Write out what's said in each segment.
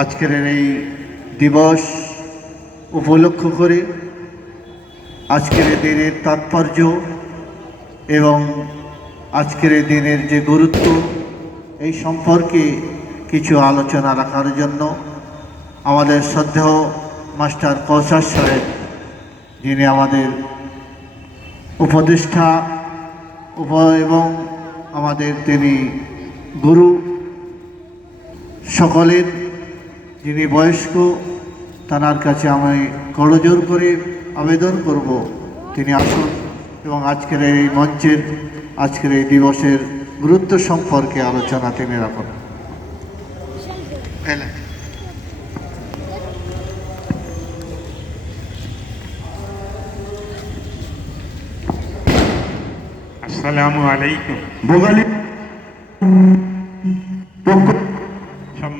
আজকের এই দিবস উপলক্ষ করে আজকের দিনের তাৎপর্য এবং আজকের দিনের যে গুরুত্ব, এই সম্পর্কে কিছু আলোচনা রাখার জন্য আমাদের শ্রদ্ধেয় মাস্টার কৌশাস সাহেব, যিনি আমাদের উপদেষ্টা উপ এবং আমাদের তিনি গুরু, সকলের যিনি বয়স্ক তার কাছে আমি করজোর করে আবেদন করব। তিনি আসুন এবং আজকের এই মঞ্চের আজকের এই দিবসের গুরুত্ব সম্পর্কে আলোচনা তিনি রাখুন। এলেন। আসসালামু আলাইকুম। ভোগালী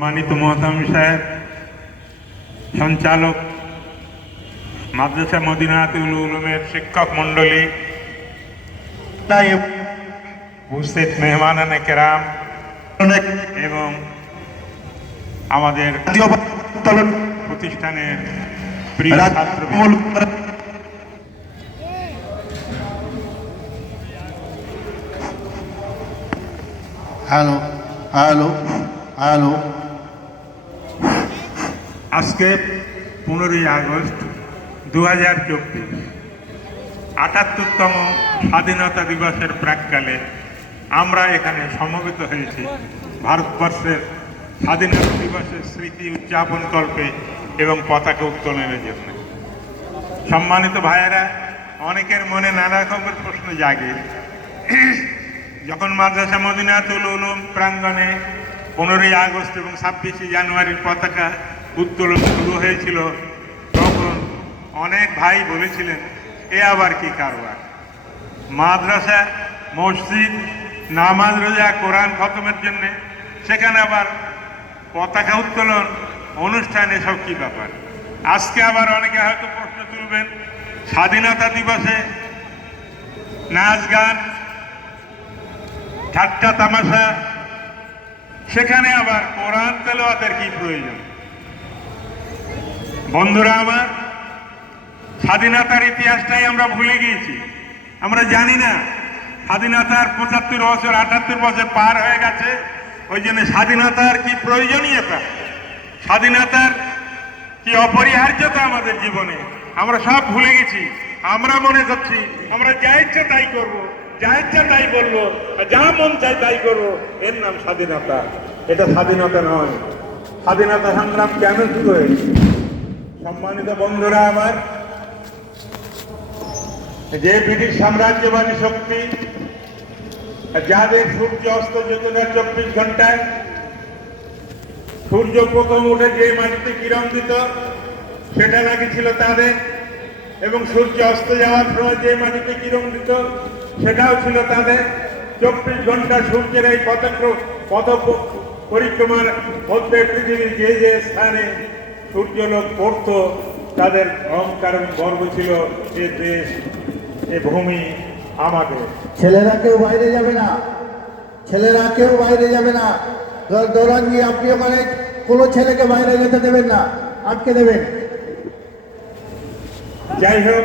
সম্মানিত মোহতাম সাহেব সঞ্চালক মাদ্রাসা মদিনাতুল উলুমের শিক্ষক মণ্ডলী উপস্থিত মেহমানানে কেরাম এবং আমাদের প্রতিষ্ঠানের প্রিয় ছাত্র হ্যালো হ্যালো হ্যালো। আজকে পনেরোই আগস্ট দু হাজার চব্বিশ। আটাত্তরতম স্বাধীনতা দিবসের প্রাককালে আমরা এখানে সমবেত হয়েছি। ভারতবর্ষের স্বাধীনতা দিবসের স্মৃতি উদযাপন কল্পে এবং পতাকা উত্তোলনের জন্য। সম্মানিত ভাইয়েরা, অনেকের মনে নানা রকমের প্রশ্ন জাগে। যখন মাদ্রাসা মদিনাতুল উলুম প্রাঙ্গণে পনেরোই আগস্ট এবং ছাব্বিশে জানুয়ারির পতাকা উত্তোলন শুরু হয়েছিল তখন অনেক ভাই বলেছিলেন, এ আবার কি কারবার? মাদ্রাসা, মসজিদ, নামাজ রোজা, কোরআন খতমের জন্যে, সেখানে আবার পতাকা উত্তোলন, অনুষ্ঠান, এসব কি ব্যাপার? আজকে আবার অনেকে হয়তো প্রশ্ন তুলবেন, স্বাধীনতা দিবসে নাচ গান, ঠাট্টা তামাশা, সেখানে আবার কোরআন তেলোয়াতের কি প্রয়োজন? বন্ধুরা আমার, স্বাধীনতার ইতিহাসটাই আমরা ভুলে গিয়েছি। আমরা জানি না, স্বাধীনতার পঁচাত্তর বছর, আটাত্তর বছর পার হয়ে গেছে। ওই জন্য স্বাধীনতার কি প্রয়োজনীয়তা? স্বাধীনতার কি অপরিহার্যতা আমাদের জীবনে? আমরা সব ভুলে গেছি, আমরা মনে করছি, আমরা যা ইচ্ছা তাই করব, যা ইচ্ছা তাই বলব যা মন চাই তাই করব। এর নাম স্বাধীনতা। এটা স্বাধীনতা নয়। স্বাধীনতা সংগ্রাম কেন শুরু হয়েছে? সম্মানিত বন্ধুরা আমার, যে ব্রিটিশ সাম্রাজ্যবাদী শক্তি যাদের সূর্য অস্ত যেত না চব্বিশ ঘন্টায়, সূর্য প্রথম উঠে যে মাটিতে কিরণ দিত, সেটা নাকি ছিল তাদের, এবং সূর্য অস্ত যাওয়ার সময় যে মাটিতে কিরণ দিত, সেটাও ছিল তাদের। চব্বিশ ঘণ্টা সূর্যের এই পথ পথ পরিক্রমার মধ্যে পৃথিবীর যে যে স্থানে সূর্যলোক পড়ত তাদের অহংকার গর্ব ছিল এ দেশ এ ভূমি আমাদের। ছেলেরা কেউ বাইরে যাবে না। ছেলেরা কেউ বাইরে যাবে না। দৌরানজি আপনি ওখানে কোনো ছেলেকে বাইরে যেতে দেবেন না। আটকে দেবেন। যাই হোক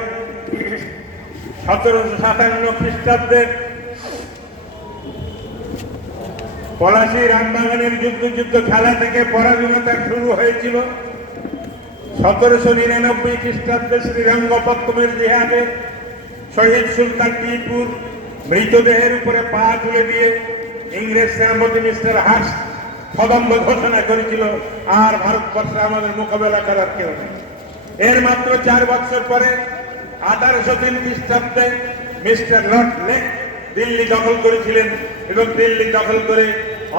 সতেরোশো সাতান্ন খ্রিস্টাব্দের পলাশী রামবাগানের যুদ্ধ যুদ্ধ খেলা থেকে পরাধীনতা শুরু হয়েছিল। সতেরোশো নিরানব্বই খ্রিস্টাব্দে শ্রীরঙ্গপত্তমের জিহাদে শহীদ সুলতান টিপুর মৃতদেহের উপরে পা তুলে দিয়ে ইংরেজ সেনাপতি মিস্টার হাস কদম্ব ঘোষণা করেছিল, আর ভারতবর্ষে আমাদের মোকাবেলা করার কেউ এর মাত্র চার বছর পরে আঠারোশো তিন খ্রিস্টাব্দে মিস্টার লর্ড লেক দিল্লি দখল করেছিলেন এবং দিল্লি দখল করে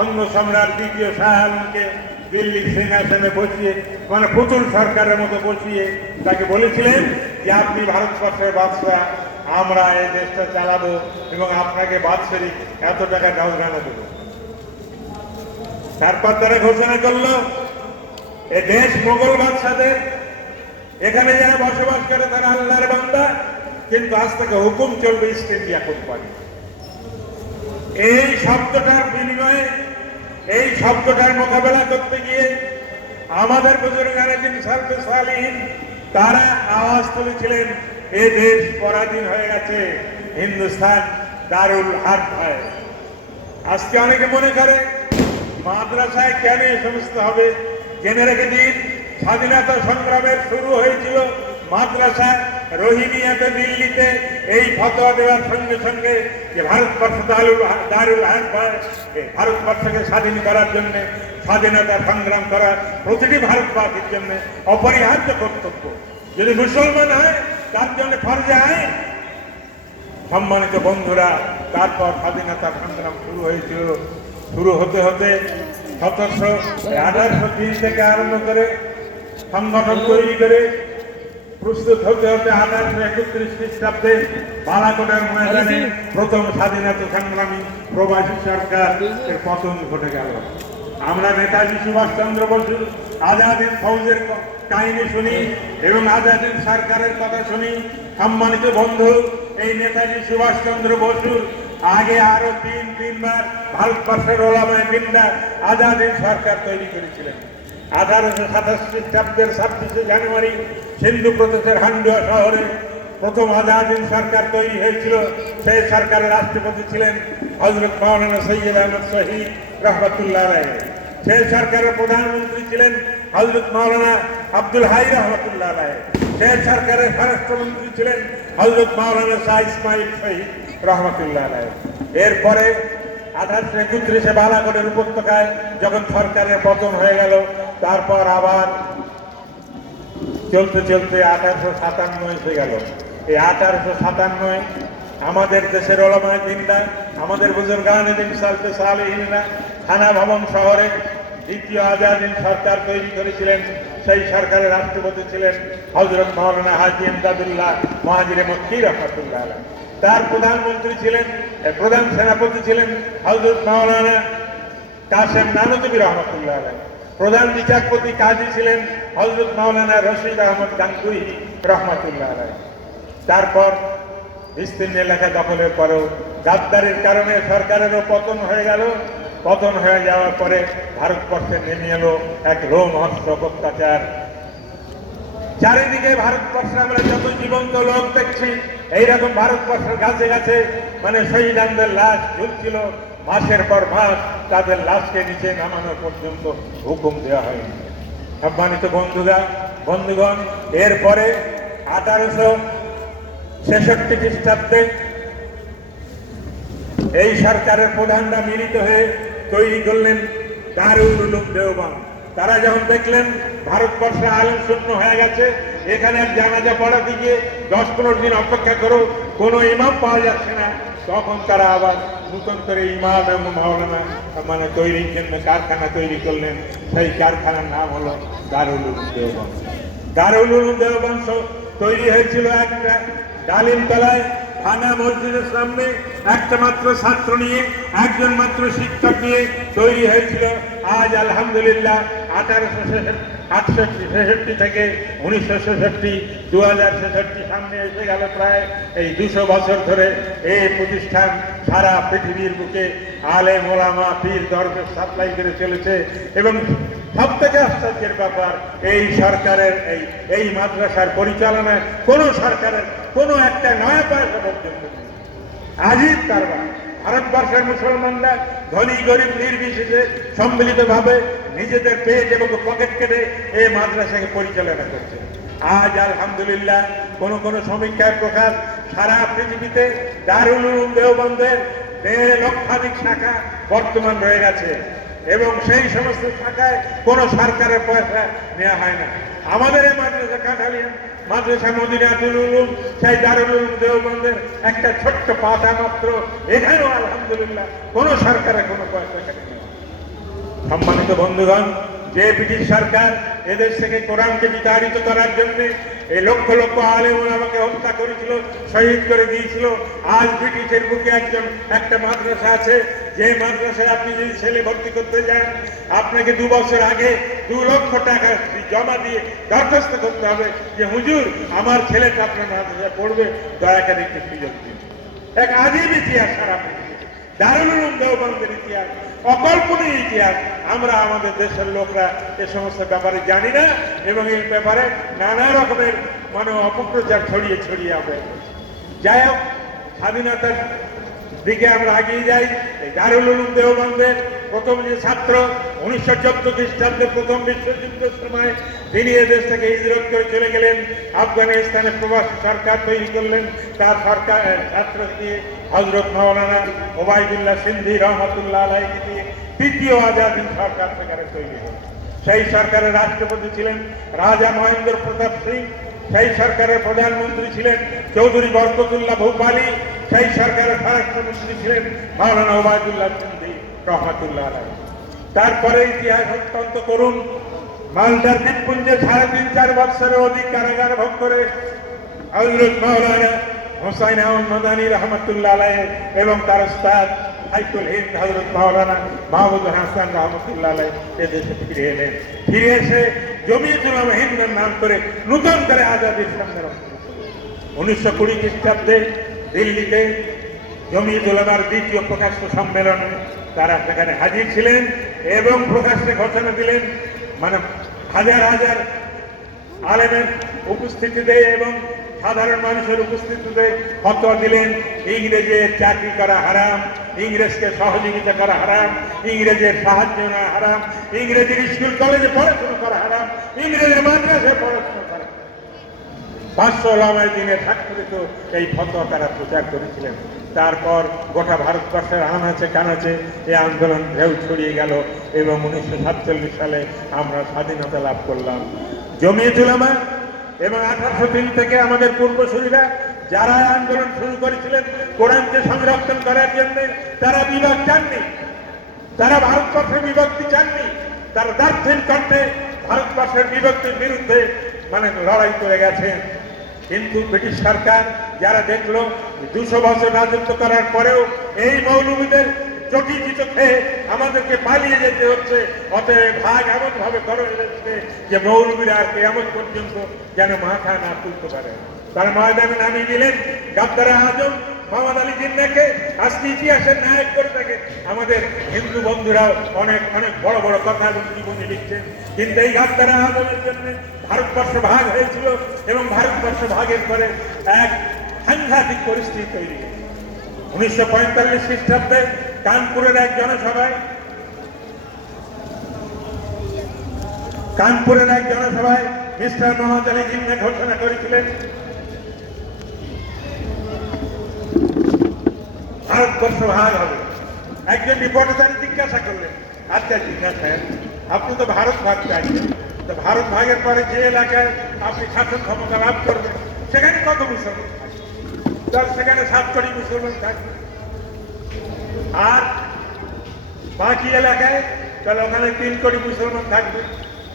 অন্য সম্রাট দ্বিতীয় শাহ আলমকে দিল্লি সিংহাসনে বসিয়ে মানে পুতুল সরকারের মতো বসিয়ে তাকে বলেছিলেন যে আপনি ভারতবর্ষের বাদশাহ, আমরা এই দেশটা চালাবো এবং আপনাকে বাদশাহী এত টাকা নজরানা দেবো। তারপর তারা ঘোষণা করল, এ দেশ মোগল বাদশাদের এখানে যারা বসবাস করে তারা আল্লাহর বান্দা, কিন্তু আজ থেকে হুকুম চলবে ইস্ট ইন্ডিয়া কোম্পানি এই শব্দটার বিনিময়ে এই শব্দটার মোকাবেলা করতে গিয়ে আমাদের বুজুর্গানে যিনি সালিহীন, তারা আওয়াজ তুলেছিলেন, এ দেশ পরাধীন হয়ে গেছে, হিন্দুস্তান দারুল হাত হয়। আজকে অনেকে মনে করে, মাদ্রাসায় কেন এই সমস্ত হবে? জেনে রেখে দিন, স্বাধীনতা সংগ্রামের শুরু হয়েছিল মাদ্রাসায় রোহিণিয়াতে দিল্লিতে এই ফতোয়া দেওয়ার সঙ্গে সঙ্গে যে ভারতবর্ষ দারুল দারুল ভারতবর্ষকে স্বাধীন করার জন্য, স্বাধীনতা সংগ্রাম করা প্রতিটি ভারতবাসীর জন্য অপরিহার্য কর্তব্য। যদি মুসলমান হয়, তার জন্য ফরজে আইন। সম্মানিত বন্ধুরা, তারপর স্বাধীনতা সংগ্রাম শুরু হয়েছিল। শুরু হতে হতে সতেরোশো আঠারোশো তিন থেকে আরম্ভ করে সংগঠন তৈরি করে প্রস্তুত হতে হতে আঠারোশো একত্রিশ খ্রিস্টাব্দে বালাকোটের ময়দানে প্রথম স্বাধীনতা সংগ্রামী প্রবাসী সরকার এর পতন ঘটে গেল। আমরা নেতাজি সুভাষচন্দ্র বসু আজাদের ফৌজের কাহিনী শুনি এবং আজাদের সরকারের কথা শুনি। সম্মানিত বন্ধু এই নেতাজি সুভাষচন্দ্র বসুর আগে আরও তিন তিনবার ভারতবর্ষের ওলামায় বিন্দা আজাদের সরকার তৈরি করেছিলেন। আঠারোশো সাতাশ খ্রিস্টাব্দের ছাব্বিশে জানুয়ারি সিন্ধু প্রদেশের হান্ডুয়া শহরে প্রথম আজাদিন সরকার তৈরি হয়েছিল। সেই সরকারের রাষ্ট্রপতি ছিলেন হজরত মাওলানা সৈয়দ আহমদ শহীদ রহমতুল্লাহ রায় সেই সরকারের প্রধানমন্ত্রী ছিলেন হজরত মাওলানা আব্দুল হাই রহমতুল্লাহ রায় সেই সরকারের স্বরাষ্ট্রমন্ত্রী ছিলেন হজরত মাওলানা শাহ ইসমাইল শহীদ রহমতুল্লাহ রায় এরপরে আঠারোশো একত্রিশে বালাকোটের উপত্যকায় যখন সরকারের পতন হয়ে গেল তারপর আবার চলতে চলতে আঠারোশো সাতান্ন এসে গেল এই আঠারোশো সাতান্নয় আমাদের দেশের ওলামায় দিনরা, আমাদের বুজুর্গানে দিন সালতে সালেহিনরা, থানা ভবন শহরে দ্বিতীয় আজাদিন সরকার তৈরি করেছিলেন, সেই সরকারের রাষ্ট্রপতি ছিলেন হজরত মৌলানা হাজি এমদাদুল্লাহ মহাজিরে মক্কি রহমতুল্লাহ। তার প্রধানমন্ত্রী ছিলেন প্রধান সেনাপতি ছিলেন হজরত মাওলানা কাসেম নানতবী রহমতুল্লাহ আলাইহ। প্রধান বিচারপতি কাজী ছিলেন হজরত মাওলানা রশিদ আহমদ গাঙ্গুই রহমতুল্লাহ রায় তারপর বিস্তীর্ণ এলাকা দখলের পরেও গাদ্দারির কারণে সরকারেরও পতন হয়ে গেল। পতন হয়ে যাওয়ার পরে ভারতবর্ষে নেমে এলো এক রোমহর্ষক অত্যাচার। চারিদিকে ভারতবর্ষে আমরা যত জীবন্ত লোক দেখছি, এইরকম ভারতবর্ষের গাছে গাছে মানে শহীদানদের লাশ ঝুলছিল। মাসের পর মাস তাদের লাশকে নিচে নামানো পর্যন্ত হুকুম দেওয়া হয়নি। সম্মানিত বন্ধুরা, বন্ধুগণ, এরপরে আঠারোশো ছেষট্টি খ্রিস্টাব্দে এই সরকারের প্রধানরা মিলিত হয়ে তৈরি করলেন দারুল উলুম দেওবান তারা যখন দেখলেন ভারতবর্ষে আলেম শূন্য হয়ে গেছে, এখানে জানাজা পড়াতে গিয়ে দশ পনেরো দিন অপেক্ষা করো কোনো ইমাম পাওয়া যাচ্ছে না, তখন তারা আবার নতুন করে ইমাম এবং মানে তৈরির জন্য কারখানা তৈরি করলেন। সেই কারখানার নাম হলো দারুল উলুম দারুল উলুম তৈরি হয়েছিল একটা ডালিম তলায় থানা মসজিদের সামনে। একটা মাত্র ছাত্র নিয়ে, একজন মাত্র শিক্ষক নিয়ে তৈরি হয়েছিল। আজ আলহামদুলিল্লাহ আঠারোশো আটষট্টি, ছেষট্টি থেকে উনিশশো ছেষট্টি দু হাজার সামনে এসে গেল প্রায় এই দুশো বছর ধরে এই প্রতিষ্ঠান সারা পৃথিবীর বুকে আলে মোলামা পীর, দরবেশ সাপ্লাই করে চলেছে এবং সব থেকে আশ্চর্যের ব্যাপার, এই সরকারের এই এই মাদ্রাসার পরিচালনায় কোনো সরকারের কোনো একটা নয়া পয়সা পর্যন্ত নেই। আজীব কারবার ভারতবর্ষের মুসলমানরা ধনী, গরিব, নির্বিশেষে সম্মিলিতভাবে নিজেদের পেজ এবং পকেট কেটে এই মাদ্রাসাকে পরিচালনা করছে। আজ আলহামদুলিল্লাহ কোন কোন সমীক্ষার প্রকাশ সারা পৃথিবীতে দারুল উলুম দেওবন্দের দেড় লক্ষাধিক শাখা বর্তমান রয়ে গেছে এবং সেই সমস্ত শাখায় কোনো সরকারের পয়সা নেওয়া হয় না। আমাদের এই মাদ্রাসা কাঠালিয়ান মাদ্রাসা মদিনাতুল উলুম সেই দারুল উলুম দেওবন্দের একটা ছোট্ট পাতা মাত্র। এখানেও আলহামদুলিল্লাহ কোনো সরকারে কোনো পয়সা সম্মানিত বন্ধুগণ, যে ব্রিটিশ সরকার এদেশ থেকে কোরআনকে বিতাড়িত করার জন্য এই লক্ষ লক্ষ আলেম আমাকে হত্যা করেছিল, শহীদ করে দিয়েছিল। আজ ব্রিটিশের বুকে একজন, একটা মাদ্রাসা আছে, যে মাদ্রাসায় আপনি যদি ছেলে ভর্তি করতে যান, আপনাকে দু বছর আগে দু লক্ষ টাকা জমা দিয়ে দরখাস্ত করতে হবে যে, হুজুর, আমার ছেলেটা আপনার মাদ্রাসায় পড়বে, দয়া করে একটু সুযোগ দিন। এক আজীব ইতিহাস সারা পৃথিবীতে। দারুল উলুম দেওবন্দের ইতিহাস, অকল্পনীয় ইতিহাস আমরা আমাদের দেশের লোকরা এ সমস্ত ব্যাপারে জানি না এবং এই ব্যাপারে নানা রকমের মানে অপপ্রচার ছড়িয়ে ছড়িয়ে হবে যাই হোক, স্বাধীনতার দিকে আমরা এগিয়ে যাই দারুল উলুম দেওবন্দের প্রথম যে ছাত্র, উনিশশো চোদ্দ খ্রিস্টাব্দে প্রথম বিশ্বযুদ্ধের সময় তিনি এদেশ থেকে হিজরত করে চলে গেলেন। আফগানিস্তানে প্রবাসী সরকার তৈরি করলেন। তার সরকার ছাত্র দিয়ে হজরত মাওলানা ওবায়দুল্লাহ সিন্ধি রহমতুল্লাহ আলাইকে দিয়ে তৃতীয় আজাদিন সরকার সেখানে তৈরি হল। সেই সরকারের রাষ্ট্রপতি ছিলেন রাজা মহেন্দ্র প্রতাপ সিং। সেই সরকারের প্রধানমন্ত্রী ছিলেন চৌধুরী বরকতুল্লাহ ভূপালী। সেই সরকারের স্বরাষ্ট্রমন্ত্রী ছিলেন মাওলানা ওবায়দুল্লাহ সিন্ধি। রহমতুল্লাহ তারপরে ইতিহাস অত্যন্ত করুন মালদার দ্বীপপুঞ্জে সাড়ে তিন, চার বৎসরের অধিক কারাগার ভোগ করে হজরত মাওলানা হোসাইন আহমদ মাদানী রহমতুল্লাহ এবং তার উস্তাদ সাইফুল হিন্দ হজরত মাওলানা মাহমুদ হাসান রহমতুল্লাহ আলাই এদেশে ফিরে এলেন। ফিরে এসে জমিয়তুল হিন্দুর নাম করে নূতন করে আজাদির সম্মেলন উনিশশো কুড়ি খ্রিস্টাব্দে দিল্লিতে জমিয়ত উলামার দ্বিতীয় প্রকাশ্য সম্মেলনে তারা সেখানে হাজির ছিলেন এবং প্রকাশ্যে ঘোষণা দিলেন মানে হাজার হাজার আলেমের উপস্থিতিতে এবং সাধারণ মানুষের উপস্থিতিতে ফতোয়া দিলেন ইংরেজের চাকরি করা হারাম, ইংরেজকে সহযোগিতা করা হারাম, ইংরেজের সাহায্য নেওয়া হারাম, ইংরেজির স্কুল, কলেজে পড়াশোনা করা হারাম, ইংরেজের মাদ্রাসায় পড়াশোনা করা। পাঁচশো লামের দিনে স্বাক্ষরিত এই ফতোয়া তারা প্রচার করেছিলেন তারপর গোটা ভারতবর্ষের আনাচে কানাচে এই আন্দোলন ঢেউ ছড়িয়ে গেল এবং উনিশশো সাতচল্লিশ সালে আমরা স্বাধীনতা লাভ করলাম। জমিয়েতুলামা এবং আঠারোশো তিন থেকে আমাদের পূর্বসূরীরা যারা আন্দোলন শুরু করেছিলেন, কোরআনকে সংরক্ষণ করার জন্য তারা বিভাগ চাননি, তারা ভারতবর্ষের বিভক্তি চাননি, তারা দার্থিন কণ্ঠে ভারতবর্ষের বিভক্তির বিরুদ্ধে মানে লড়াই করে গেছেন। কিন্তু ব্রিটিশ সরকার যারা দেখল দুশো বছর রাজত্ব করার পরেও এই মৌলভীদের চটিচিত খেয়ে আমাদেরকে পালিয়ে যেতে হচ্ছে, অতএব ভাগ এমন ভাবে করা যাচ্ছে যে মৌলভীরা আর কেমন পর্যন্ত যেন মাথা না তুলতে পারে। তারা ময়দানে নামিয়ে দিলেন গাদ্দারা আজম, মোহাম্মদ আলী জিন্নাকে আজকে ইতিহাসের নায়ক করে থাকে। আমাদের হিন্দু বন্ধুরাও অনেক অনেক বড় বড় কথা এবং জীবনে লিখছেন। কিন্তু এই গাদ্দারা আজমের জন্য ভারতবর্ষ ভাগ হয়েছিল এবং ভারতবর্ষ ভাগের পরে এক সাংঘাতিক পরিস্থিতি তৈরি। উনিশশো পঁয়তাল্লিশ খ্রিস্টাব্দে কানপুরের এক জনসভায়, কানপুরের এক জনসভায় মিস্টার মোহাম্মদ আলী জিন্না ঘোষণা করেছিলেন, ভারতবর্ষ ভাগ হবে। একজন রিপোর্টার জিজ্ঞাসা করলেন আচ্ছা জিজ্ঞাসা, আপনি তো ভারত ভাগ চাইছেন। ভারত ভাগের পরে যে এলাকায় আপনি শাসন ক্ষমতা লাভ করবেন, সেখানে কত মুসলমান থাকবে? সেখানে সাত কোটি মুসলমান থাকবে। আর বাকি এলাকায়, তাহলে ওখানে তিন কোটি মুসলমান থাকবে।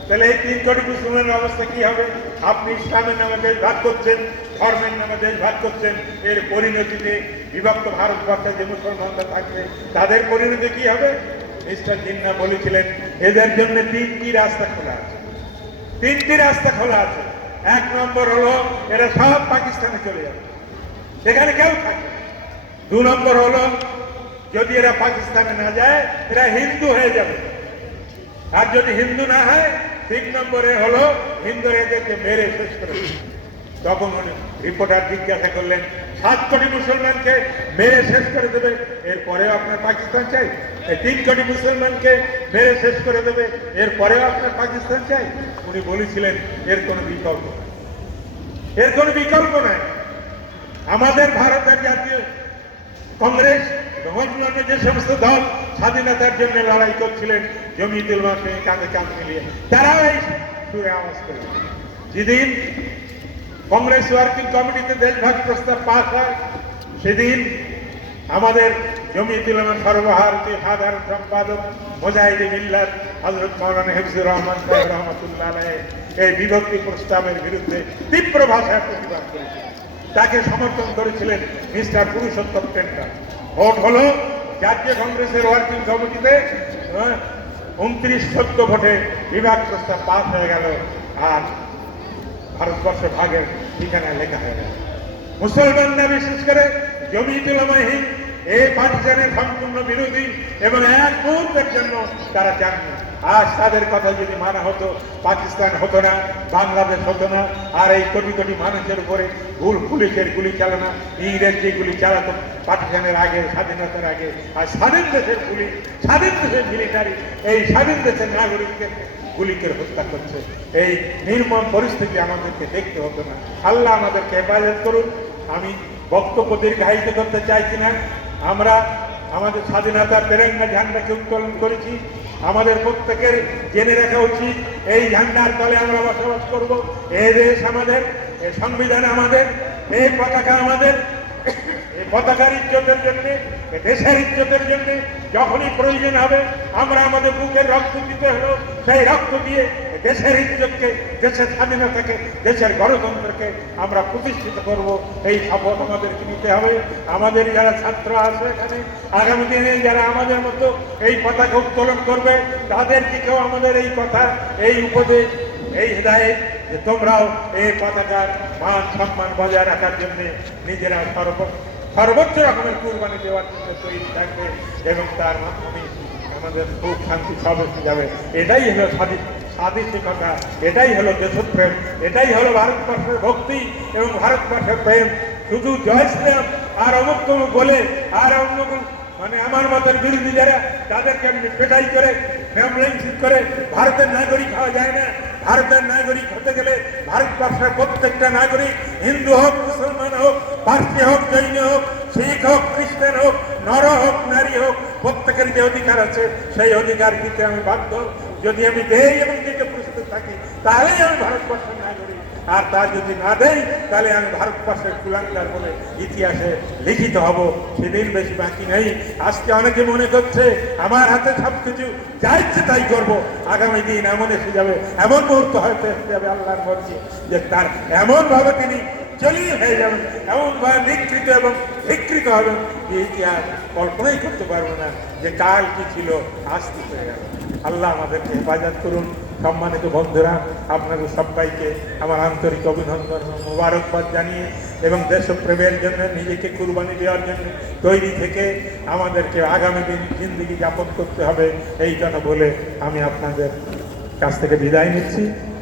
তাহলে এই তিন কোটি মুসলমানের অবস্থা কি হবে? আপনি ইসলামের নামে দেশ ভাগ করছেন, ধর্মের নামে দেশ ভাগ করছেন, এর পরিণতিতে বিভক্ত ভারতবর্ষে যে মুসলমানরা থাকবে, তাদের পরিণতি কি হবে? মিস্টার জিন্না বলেছিলেন, এদের জন্য তিনটি রাস্তা তিনটি রাস্তা খোলা আছে। এক নম্বর হলো এরা সব পাকিস্তানে চলে যাবে। সেখানে কেউ থাকে দু নম্বর হলো, যদি এরা পাকিস্তানে না যায়, এরা হিন্দু হয়ে যাবে। আর যদি হিন্দু না হয়, তিন নম্বরে হলো হিন্দুরা মেরে শেষ করে। তখন উনি রিপোর্টার জিজ্ঞাসা করলেন, সাত কোটি মুসলমানকে মেরে শেষ করে দেবে, এরপরেও আপনার পাকিস্তান চাই? তিন কোটি মুসলমানকে মেরে শেষ করে দেবে, এরপরেও আপনার পাকিস্তান চাই? উনি বলেছিলেন, এর কোনো বিকল্প। এর কোনো বিকল্প নাই। আমাদের ভারতের জাতীয় কংগ্রেস এবং অন্যান্য যে সমস্ত দল স্বাধীনতার জন্য লড়াই করছিলেন, জমিতুল মাসে কাঁধে কাঁধ মিলিয়ে, তারাও এই সুরে আওয়াজ করেছে। যেদিন কংগ্রেস ওয়ার্কিং কমিটিতে দেশভাগ প্রস্তাব পাস হয়। সেদিন আমাদের জমিতুল আমার সর্বভারতীয় সাধারণ সম্পাদক মোজাহিদি মিল্লাত হজরত মৌলানা হেফজুর রহমান সাহেব রহমতুল্লাহ এই বিভক্তি প্রস্তাবের বিরুদ্ধে তীব্র ভাষায় প্রতিবাদ করেছিলেন। তাকে সমর্থন করেছিলেন মিস্টার পুরুষোত্তম টেন্ডার। ভোট হলো জাতীয় কংগ্রেসের ওয়ার্কিং কমিটিতে উনত্রিশ সত্য ভোটে বিভাগ প্রস্তাব পাস হয়ে গেল। আর ভারতবর্ষ ভাগের ঠিকানায় লেখা হয়ে গেল। মুসলমানরা বিশেষ করে জমি হিন্দ এই পাকিস্তানের সম্পূর্ণ বিরোধী এবং এক মুহূর্তের জন্য তারা চাননি আজ তাদের কথা যদি মানা হতো, পাকিস্তান হতো না, বাংলাদেশ হতো না, আর এই কোটি কোটি মানুষের উপরে ভুল পুলিশের গুলি চালানো, ইংরেজ যে গুলি চালাতো, পাকিস্তানের আগে, স্বাধীনতার আগে, আর স্বাধীন দেশের পুলিশ স্বাধীন দেশের মিলিটারি এই স্বাধীন দেশের নাগরিকদের গুলি করে হত্যা করছে। এই নির্মম পরিস্থিতি আমাদেরকে দেখতে হতো না। আল্লাহ আমাদেরকে হেফাজত করুন। আমি বক্তব্য দীর্ঘায়িত করতে চাইছি না। আমরা আমাদের স্বাধীনতার তেরঙ্গা ঝান্ডাকে উত্তোলন করেছি। আমাদের প্রত্যেকের জেনে রাখা উচিত, এই ঝান্ডার তলে আমরা বসবাস করব। এ দেশ আমাদের এই সংবিধান আমাদের এই পতাকা আমাদের এই পতাকার ইজ্জতের জন্য দেশের ইজ্জতের জন্য যখনই প্রয়োজন হবে, আমরা আমাদের বুকের রক্ত দিতে হলো। সেই রক্ত দিয়ে দেশের ইজ্জতকে, দেশের স্বাধীনতাকে, দেশের গণতন্ত্রকে আমরা প্রতিষ্ঠিত করব। এই শপথ আমাদেরকে নিতে হবে। আমাদের যারা ছাত্র আছে এখানে, আগামী দিনে যারা আমাদের মতো এই পতাকা উত্তোলন করবে তাদের দিকেও আমাদের এই কথা, এই উপদেশ, এই হৃদায়ত যে তোমরাও এই পতাকার মান, সম্মান বজায় রাখার জন্য নিজেরা সর্ব সর্বোচ্চ রকমের কুরবানি দেওয়ার জন্য তৈরি থাকবে এবং তার মাধ্যমে আমাদের সুখ শান্তি সব এসে যাবে। এটাই হলো স্বাধীন স্বাদেশিকতা এটাই হলো দেশপ্রেম, এটাই হলো ভারতবর্ষের ভক্তি এবং ভারতবর্ষের প্রেম। শুধু জয় শ্রীরাম আর অমুক তমুক বলে আর অন্য মানে আমার মতের বিরোধী যারা, তাদেরকে এমনি পেটাই করে ফ্যামলেন্সিপ করে, ভারতের নাগরিক হওয়া যায় না। ভারতের নাগরিক হতে গেলে ভারতবর্ষের প্রত্যেকটা নাগরিক হিন্দু হোক, মুসলমান হোক পার্সি হোক, জৈন হোক, শিখ হোক, খ্রিস্টান হোক, নর হোক, নারী হোক, প্রত্যেকের যে অধিকার আছে, সেই অধিকার দিতে আমি বাধ্য। যদি আমি দেই এবং দিতে প্রস্তুত থাকি, তাহলেই আমি ভারতবর্ষের নাগরিক। আর তা যদি না দেই, তাহলে আমি ভারতবর্ষের কুলাঙ্গার বলে ইতিহাসে লিখিত হব। সেদিন বেশি বাকি নেই। আজকে অনেকে মনে করছে, আমার হাতে সব কিছু যা ইচ্ছে তাই করব। আগামী দিন এমন এসে যাবে, এমন মুহূর্ত হয়তো এসে যাবে, আল্লাহর মর্জি। যে তার এমনভাবে তিনি চলিয়ে হয়ে যাবেন এমনভাবে নিকৃত এবং বিকৃত হবেন যে ইতিহাস কল্পনাই করতে পারব না যে কাল কি ছিল, আজ কি হয়ে গেল। আল্লাহ আমাদেরকে হেফাজত করুন। সম্মানিত বন্ধুরা, আপনাদের সবাইকে আমার আন্তরিক অভিনন্দন মোবারকবাদ জানিয়ে এবং দেশপ্রেমের জন্য, নিজেকে কুরবানি দেওয়ার জন্য তৈরি থেকে আমাদেরকে আগামী দিন জিন্দগি যাপন করতে হবে, এই কথা বলে আমি আপনাদের কাছ থেকে বিদায় নিচ্ছি।